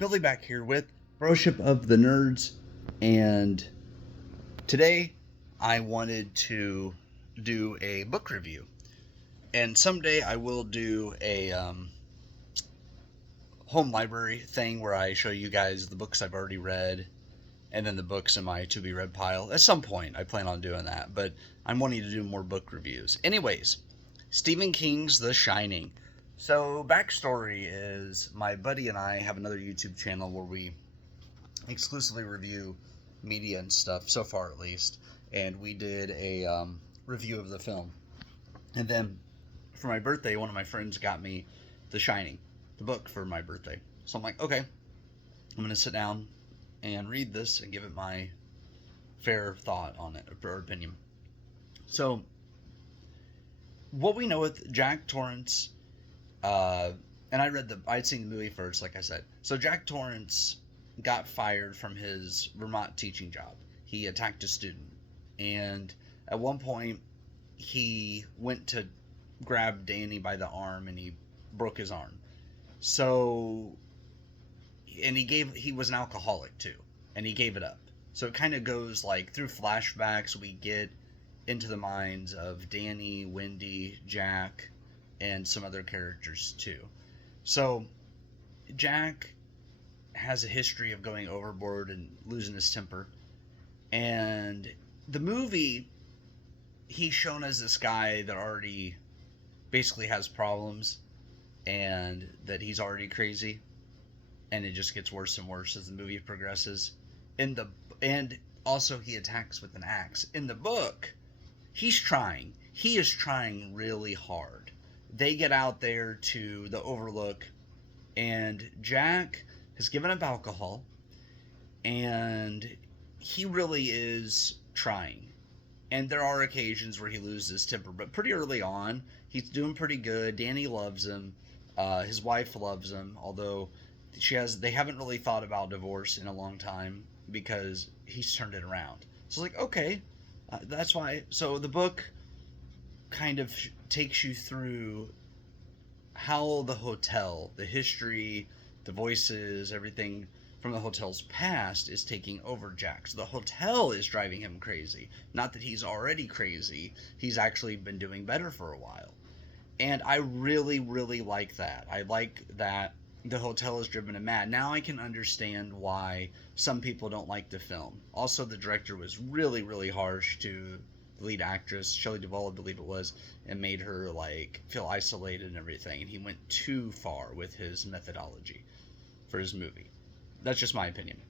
Billy back here with Broship of the Nerds, and today I wanted to do a book review. And someday I will do a home library thing where I show you guys the books I've already read and then the books in my to be read pile. At some point, I plan on doing that, but I'm wanting to do more book reviews. Anyways, Stephen King's The Shining. So, backstory is my buddy and I have another YouTube channel where we exclusively review media and stuff, so far at least. And we did a review of the film. And then for my birthday, one of my friends got me The Shining, the book, for my birthday. So I'm like, okay, I'm going to sit down and read this and give it my fair thought on it, or opinion. So, what we know with Jack Torrance, and I'd seen the movie first, like I said. So Jack Torrance got fired from his Vermont teaching job. He attacked a student, and at one point, he went to grab Danny by the arm, and he broke his arm. So, and he was an alcoholic too, and he gave it up. So it kind of goes like through flashbacks. We get into the minds of Danny, Wendy, Jack, and some other characters too. So Jack has a history of going overboard and losing his temper. And the movie, he's shown as this guy that already basically has problems and that he's already crazy. And it just gets worse and worse as the movie progresses. And also he attacks with an axe. In the book, he's trying. He is trying really hard. They get out there to the Overlook, and Jack has given up alcohol, and he really is trying. And there are occasions where he loses his temper, but pretty early on, he's doing pretty good. Danny loves him. His wife loves him, although they haven't really thought about divorce in a long time because he's turned it around. So it's like, okay, that's why. So the book kind of takes you through how the hotel, the history, the voices, everything from the hotel's past is taking over Jack. So the hotel is driving him crazy. Not that he's already crazy. He's actually been doing better for a while. And I really, really like that. I like that the hotel is driven him mad. Now I can understand why some people don't like the film. Also, the director was really, really harsh to the lead actress, Shelley Duvall, I believe it was, and made her like feel isolated and everything. And he went too far with his methodology for his movie. That's just my opinion.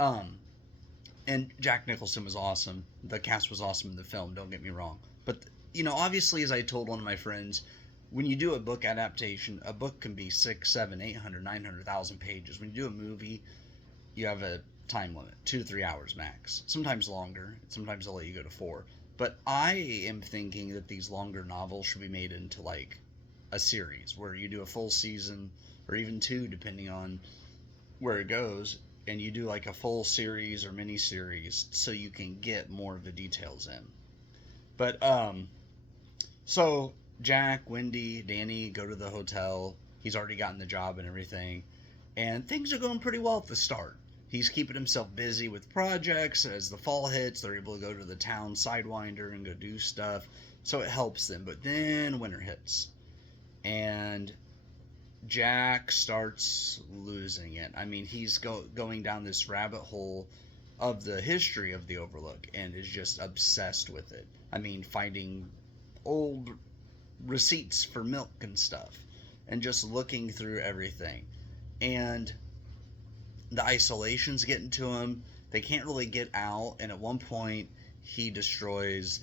And Jack Nicholson was awesome. The cast was awesome in the film. Don't get me wrong. But obviously, as I told one of my friends, when you do a book adaptation, a book can be 6, 7, 800, 900,000 pages. When you do a movie, you have a time limit, 2 to 3 hours max. Sometimes longer. Sometimes they'll let you go to 4. But I am thinking that these longer novels should be made into like a series where you do a full season or even 2, depending on where it goes, and you do like a full series or mini series so you can get more of the details in. But so Jack, Wendy, Danny go to the hotel. He's already gotten the job and everything. And things are going pretty well at the start. He's keeping himself busy with projects. As the fall hits, they're able to go to the town Sidewinder and go do stuff. So it helps them. But then winter hits. And Jack starts losing it. I mean, he's going down this rabbit hole of the history of the Overlook and is just obsessed with it. I mean, finding old receipts for milk and stuff and just looking through everything. And the isolation's getting to him. They can't really get out, and at one point he messes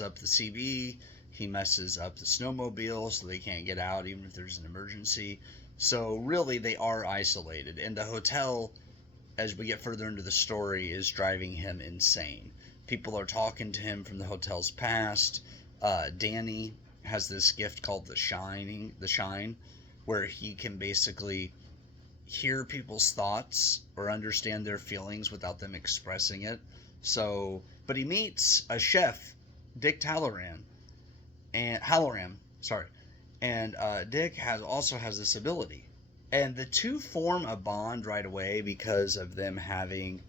up the CB, he messes up the snowmobile so they can't get out even if there's an emergency. So really they are isolated, and the hotel, as we get further into the story, is driving him insane. People are talking to him from the hotel's past. Danny has this gift called the Shine, where he can basically hear people's thoughts or understand their feelings without them expressing it. So, but he meets a chef, Dick Halloran, and Dick also has this ability, And the two form a bond right away because of them having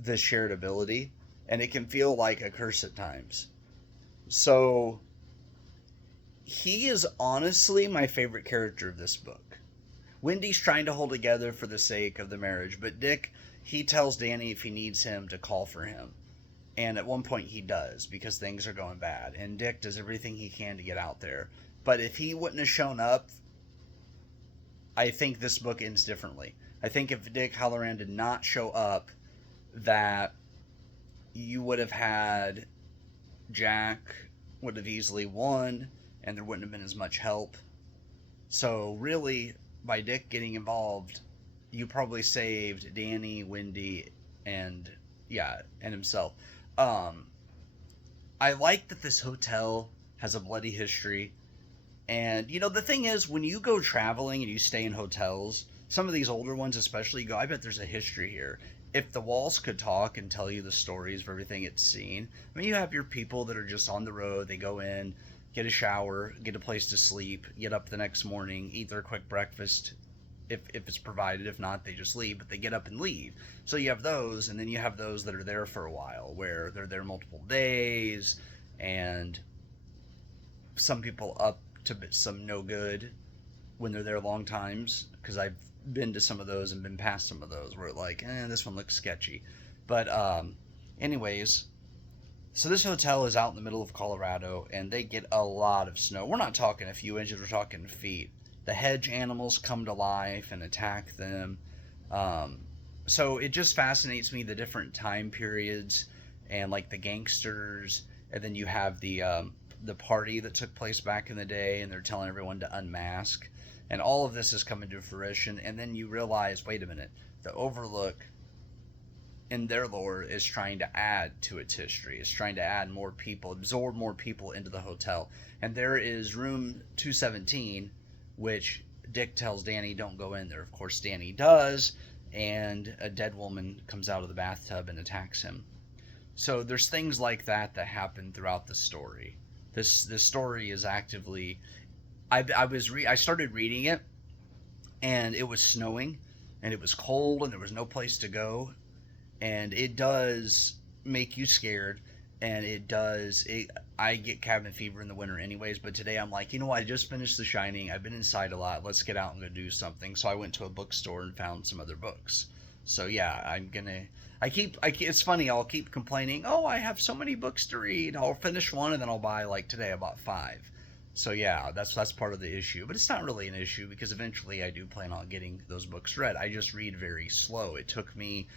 the shared ability, and it can feel like a curse at times. So he is honestly my favorite character of this book. Wendy's trying to hold together for the sake of the marriage, but Dick, he tells Danny if he needs him to call for him. And at one point he does because things are going bad. And Dick does everything he can to get out there. But if he wouldn't have shown up, I think this book ends differently. I think if Dick Hallorann did not show up, that you would have had Jack would have easily won, and there wouldn't have been as much help. So really, by Dick getting involved, you probably saved Danny, Wendy, and himself. I like that this hotel has a bloody history. And, the thing is, when you go traveling and you stay in hotels, some of these older ones especially, you go, I bet there's a history here. If the walls could talk and tell you the stories of everything it's seen, I mean, you have your people that are just on the road, they go in, get a shower, get a place to sleep, get up the next morning, eat their quick breakfast, if it's provided. If not, they just leave, but they get up and leave. So you have those, and then you have those that are there for a while, where they're there multiple days, and some people up to some no good when they're there long times, because I've been to some of those and been past some of those where like, this one looks sketchy. But anyways, so this hotel is out in the middle of Colorado, and they get a lot of snow. We're not talking a few inches, we're talking feet. The hedge animals come to life and attack them. So it just fascinates me, the different time periods and like the gangsters, and then you have the party that took place back in the day, and they're telling everyone to unmask, and all of this is coming to fruition. And then you realize, wait a minute, the Overlook in their lore is trying to add to its history, is trying to add more people, absorb more people into the hotel. And there is room 217, which Dick tells Danny don't go in there. Of course Danny does, and a dead woman comes out of the bathtub and attacks him. So there's things like that happen throughout the story. This story is actively. I started reading it, and it was snowing, and it was cold, and there was no place to go, and it does make you scared, and I get cabin fever in the winter anyways. But today I'm like, I just finished The Shining. I've been inside a lot. Let's get out and go do something. So I went to a bookstore and found some other books. So yeah, it's funny, I'll keep complaining, I have so many books to read. I'll finish one, and then I'll buy, like today I bought 5. So yeah, that's part of the issue. But it's not really an issue, because eventually I do plan on getting those books read. I just read very slow. It took me,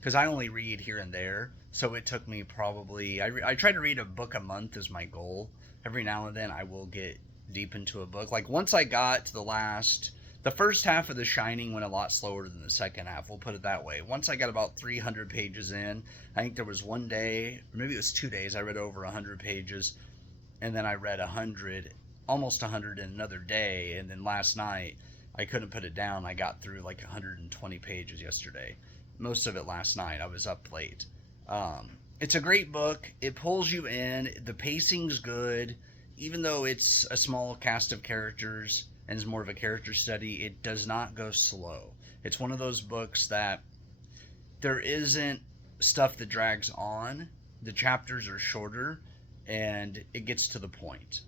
because I only read here and there, so it took me probably, I try to read a book a month is my goal. Every now and then I will get deep into a book. Like once I got to the first half of The Shining went a lot slower than the second half, we'll put it that way. Once I got about 300 pages in, I think there was one day, or maybe it was 2 days, I read over 100 pages, and then I read 100, almost 100 in another day, and then last night, I couldn't put it down. I got through like 120 pages yesterday. Most of it last night. I was up late. It's a great book. It pulls you in. The pacing's good. Even though it's a small cast of characters and is more of a character study, it does not go slow. It's one of those books that there isn't stuff that drags on. The chapters are shorter, and it gets to the point.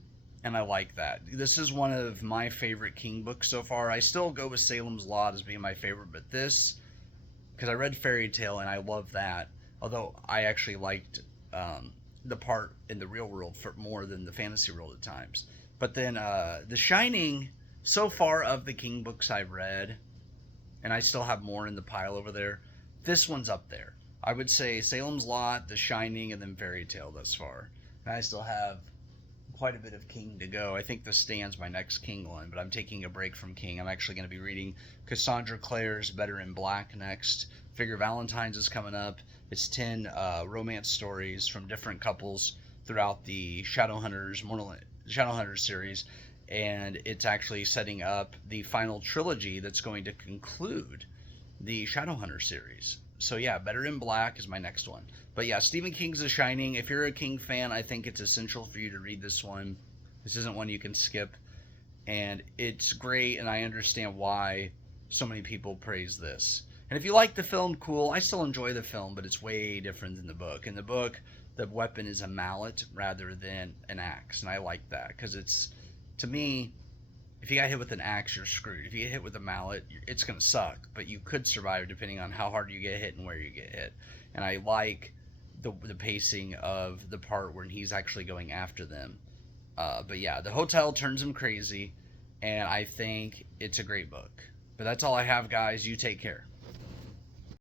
And I like that. This is one of my favorite King books so far. I still go with Salem's Lot as being my favorite, but this, because I read Fairy Tale and I love that, although I actually liked the part in the real world more than the fantasy world at times. But then The Shining, so far of the King books I've read, and I still have more in the pile over there, this one's up there. I would say Salem's Lot, The Shining, and then Fairy Tale thus far. And I still have quite a bit of King to go. I think The Stand's my next King one, but I'm taking a break from King. I'm actually going to be reading Cassandra Clare's Better in Black next. Figure Valentine's is coming up. It's 10 romance stories from different couples throughout the Shadowhunters series, and it's actually setting up the final trilogy that's going to conclude the Shadowhunter series. So yeah, Better in Black is my next one. But yeah, Stephen King's The Shining. If you're a King fan, I think it's essential for you to read this one. This isn't one you can skip. And it's great, and I understand why so many people praise this. And if you like the film, cool. I still enjoy the film, but it's way different than the book. In the book, the weapon is a mallet rather than an axe, and I like that because it's, to me, if you got hit with an axe, you're screwed. If you get hit with a mallet, it's gonna suck, but you could survive depending on how hard you get hit and where you get hit. And I like the pacing of the part when he's actually going after them. But yeah, the hotel turns him crazy, and I think it's a great book. But that's all I have, guys. You take care.